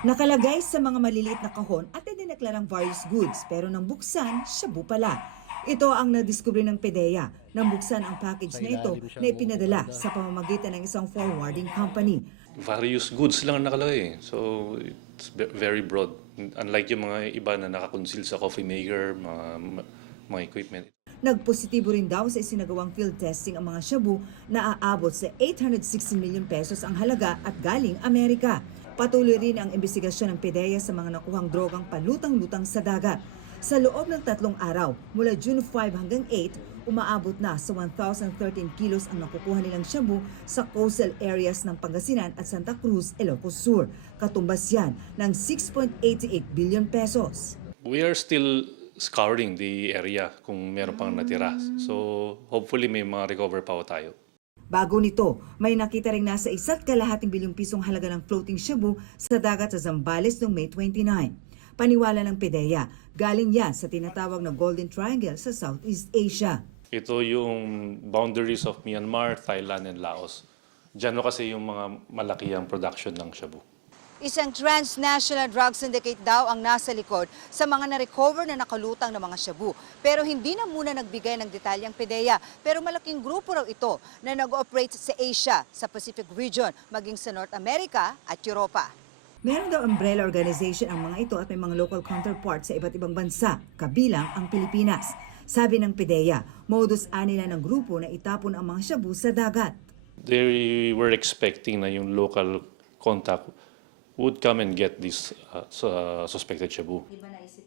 Nakalagay sa mga maliliit na kahon at idineklarang various goods pero nang buksan, shabu pala. Ito ang nadiskubre ng PDEA nang buksan ang package na ito na ipinadala sa pamamagitan ng isang forwarding company. Various goods lang ang nakalagay. So, it's very broad. Unlike yung mga iba na nakakonceal sa coffee maker, mga equipment. Nagpositibo rin daw sa isinagawang field testing ang mga shabu na aabot sa 816 million pesos ang halaga at galing Amerika. Patuloy rin ang investigasyon ng PDEA sa mga nakuhang drogang palutang-lutang sa dagat. Sa loob ng 3 araw, mula June 5 hanggang 8, umaabot na sa 1,013 kilos ang nakukuha nilang shabu sa coastal areas ng Pangasinan at Santa Cruz, Ilocos Sur. Katumbas yan ng 6.88 billion pesos. We are still scouring the area kung meron pang natira. So, hopefully may mga recover pa tayo. Bago nito, may nakita rin nasa 1.2 bilyong pisong halaga ng floating shabu sa dagat sa Zambales noong May 29. Paniwala ng PDEA, galing yan sa tinatawag na Golden Triangle sa Southeast Asia. Ito yung boundaries of Myanmar, Thailand, and Laos. Diyan kasi yung mga malaki ang production ng shabu. Isang transnational drug syndicate daw ang nasa likod sa mga na-recover na nakalutang na mga shabu. Pero hindi na muna nagbigay ng detalyang PDEA. Pero malaking grupo raw ito na nag-operate sa Asia, sa Pacific region, maging sa North America at Europa. Meron daw umbrella organization ang mga ito at may mga local counterparts sa iba't ibang bansa, kabilang ang Pilipinas. Sabi ng PDEA, modus anila ng grupo na itapon ang mga shabu sa dagat. They were expecting na yung local contact would come and get this suspected shabu. Di ba naisip